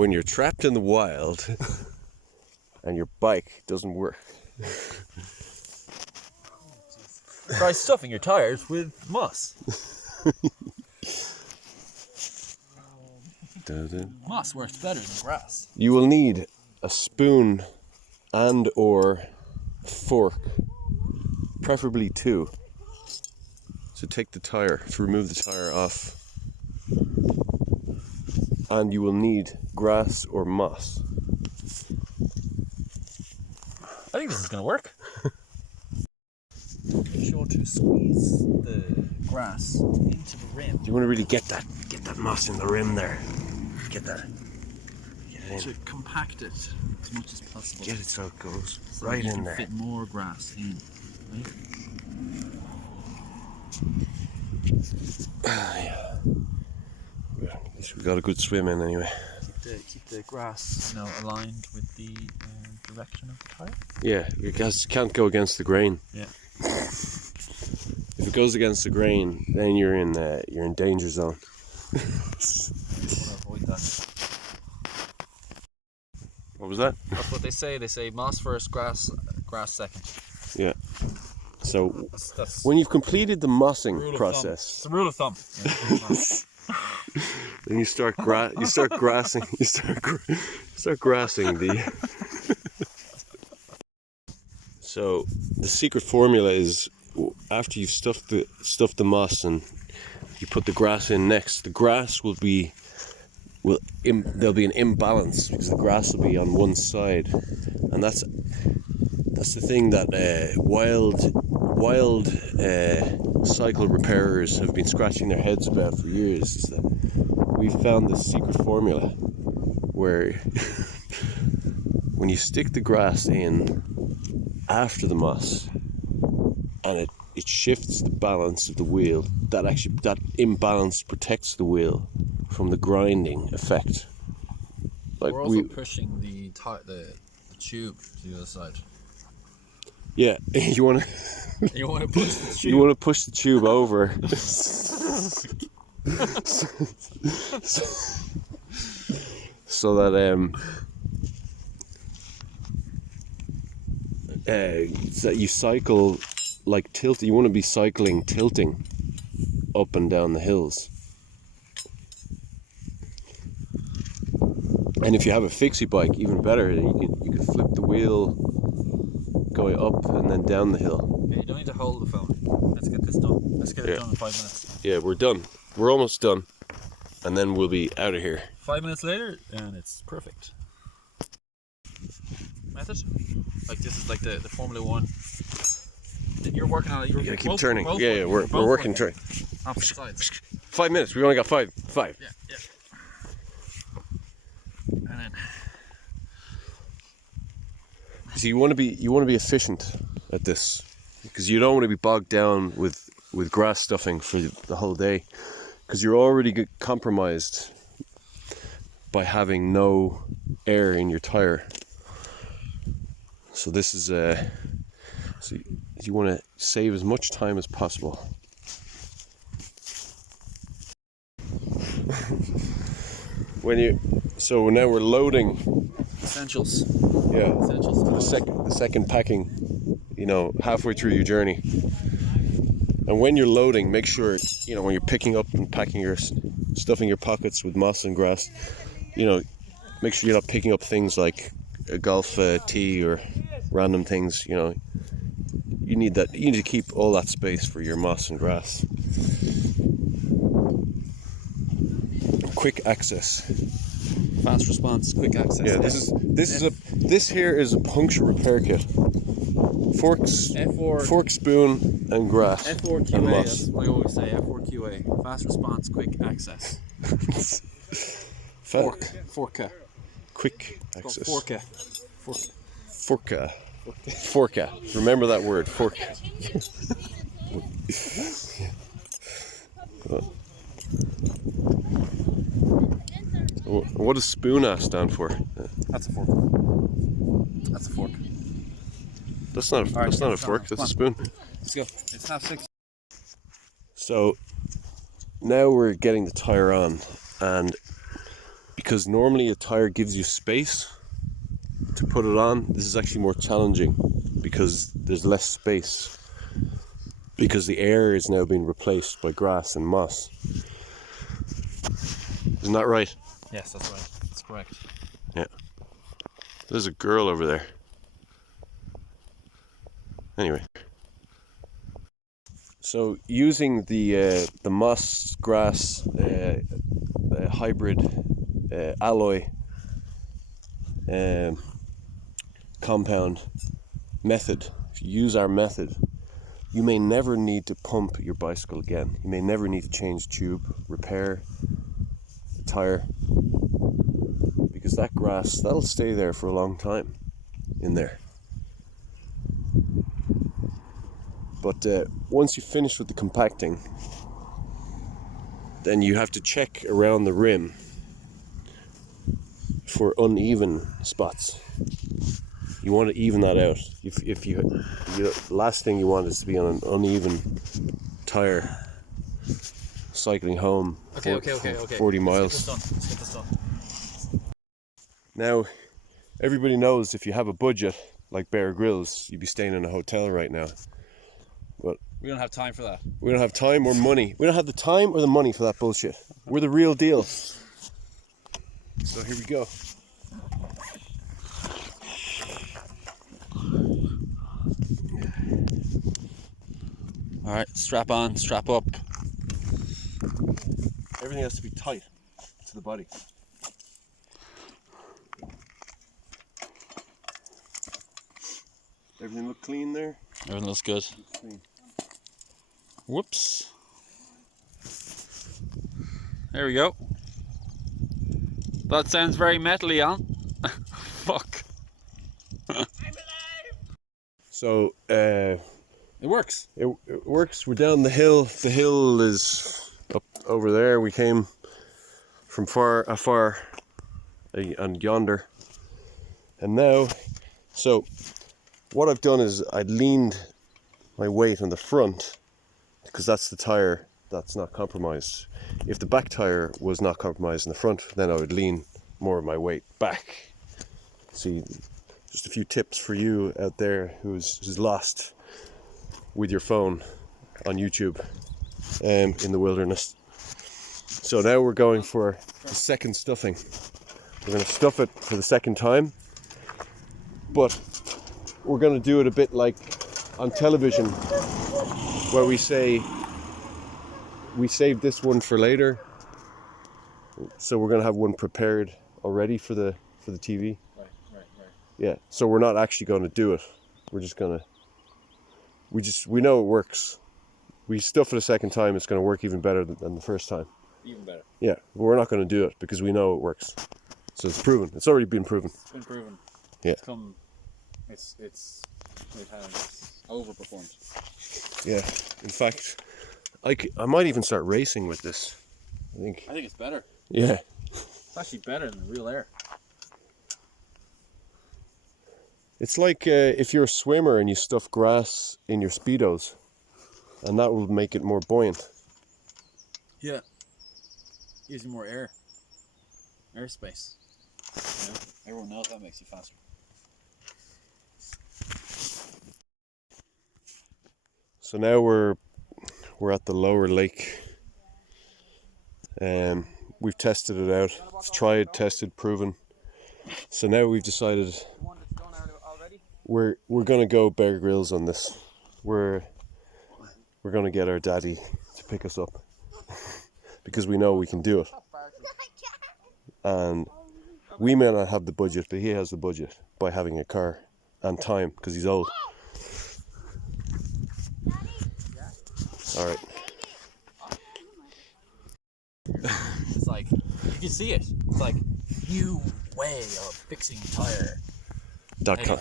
when you're trapped in the wild and your bike doesn't work. Try stuffing your tires with moss. Moss works better than grass. You will need a spoon and or fork, preferably two, to take the tire, to remove the tire off. And you will need grass or moss. I think this is going to work. Sure to squeeze the grass into the rim. You want to really get that moss in the rim there. Get that. Get it in. To compact it as much as possible. Get it so it goes So right you in can there. fit more grass in. Right? Yeah. At least we got a good swim in anyway. Keep the grass, aligned with the direction of the tire. Yeah, you guys can't go against the grain. Yeah. If it goes against the grain, then you're in danger zone. You want to avoid that. What was that? That's what they say. They say moss first, grass second. Yeah. So That's when you've completed the mossing rule of process, thumb. It's a rule of thumb. then you start grassing. You start grassing the. So the secret formula is after you've stuffed the moss and you put the grass in next. The grass there'll be an imbalance because the grass will be on one side, and that's the thing that wild cycle repairers have been scratching their heads about for years. Is that we've found this secret formula where when you stick the grass in after the moss and it shifts the balance of the wheel, that imbalance protects the wheel from the grinding effect. Like we're also pushing the tube to the other side. Yeah, you want to push the tube. You want to push the tube over. So that that you cycle like tilt. You want to be cycling tilting up and down the hills. And if you have a fixie bike, even better. Then you can flip the wheel going up and then down the hill. Okay, you don't need to hold the phone. Let's get this done. Let's get it done in 5 minutes. Yeah, we're done. We're almost done. And then we'll be out of here. 5 minutes later, and it's perfect. Method? Like this is like the Formula 1. You're working on it. You gotta keep turning. Yeah, we're working turning. Opposite sides. 5 minutes. We only got five. Yeah. And then. So you want to be efficient at this, because you don't want to be bogged down with grass stuffing for the whole day, because you're already compromised by having no air in your tire. So this is so you want to save as much time as possible. So now we're loading Essentials. Yeah. Essentials. The second packing, halfway through your journey. And when you're loading, make sure, when you're picking up and packing stuffing your pockets with moss and grass, make sure you're not picking up things like a golf tee or random things, You need to keep all that space for your moss and grass. Quick access. Fast response, quick access. Yeah, this here is a puncture repair kit. Fork, spoon, and grass. F4QA, and moss. that's what I always say. F4QA, fast response, quick access. Forka. Quick access. Forka. Forka. Remember that word, forka. What does spoon stand for? That's a fork. That's a fork. That's not a fork. That's a spoon. Let's go. It's 6:30. So now we're getting the tire on, and because normally a tire gives you space to put it on. This is actually more challenging because there's less space, because the air is now being replaced by grass and moss. Isn't that right? Yes, that's right. That's correct. Yeah. There's a girl over there. Anyway. So using the moss grass hybrid alloy compound method, if you use our method, you may never need to pump your bicycle again. You may never need to change tube, repair the tire, because that grass, that'll stay there for a long time in there. But once you finish with the compacting, then you have to check around the rim for uneven spots. You want to even that out. If you last thing you want is to be on an uneven tire cycling home. Okay. 40 miles. Let's get this done. Now, everybody knows if you have a budget like Bear Grylls, you'd be staying in a hotel right now. But we don't have time for that. We don't have time or money. We don't have the time or the money for that bullshit. We're the real deal. So here we go. All right, strap on, strap up. Everything has to be tight to the body. Everything look clean there? Everything looks good. Clean. Whoops. There we go. That sounds very metally, Alan. Fuck. So, it works. It works. We're down the hill. The hill is up over there. We came from afar and yonder. And now, so what I've done is I leaned my weight on the front, because that's the tire that's not compromised. If the back tire was not compromised in the front, then I would lean more of my weight back. See, just a few tips for you out there who's lost with your phone on YouTube in the wilderness. So now we're going for the second stuffing. We're going to stuff it for the second time, but we're going to do it a bit like on television, where we say we saved this one for later, so we're going to have one prepared already for the TV. Right. Yeah, so we're not actually going to do it. We're just going to, we know it works. We stuff it a second time, it's going to work even better than the first time. Even better. Yeah, but we're not going to do it because we know it works. So it's proven. It's already been proven. It's been proven. Yeah. It has overperformed. Yeah. In fact, I might even start racing with this. I think it's better. Yeah. It's actually better than real air. It's like if you're a swimmer and you stuff grass in your Speedos, and that will make it more buoyant. Yeah. Using more airspace. You know? Everyone knows that makes you faster. So now we're at the lower lake. We've tested it out. It's tried, tested, proven. So now we've decided we're gonna go Bear Grylls on this. We're gonna get our daddy to pick us up because we know we can do it. And we may not have the budget, but he has the budget by having a car and time because he's old. All right. It's like, you can see it. It's like, new way of fixing tire. .com.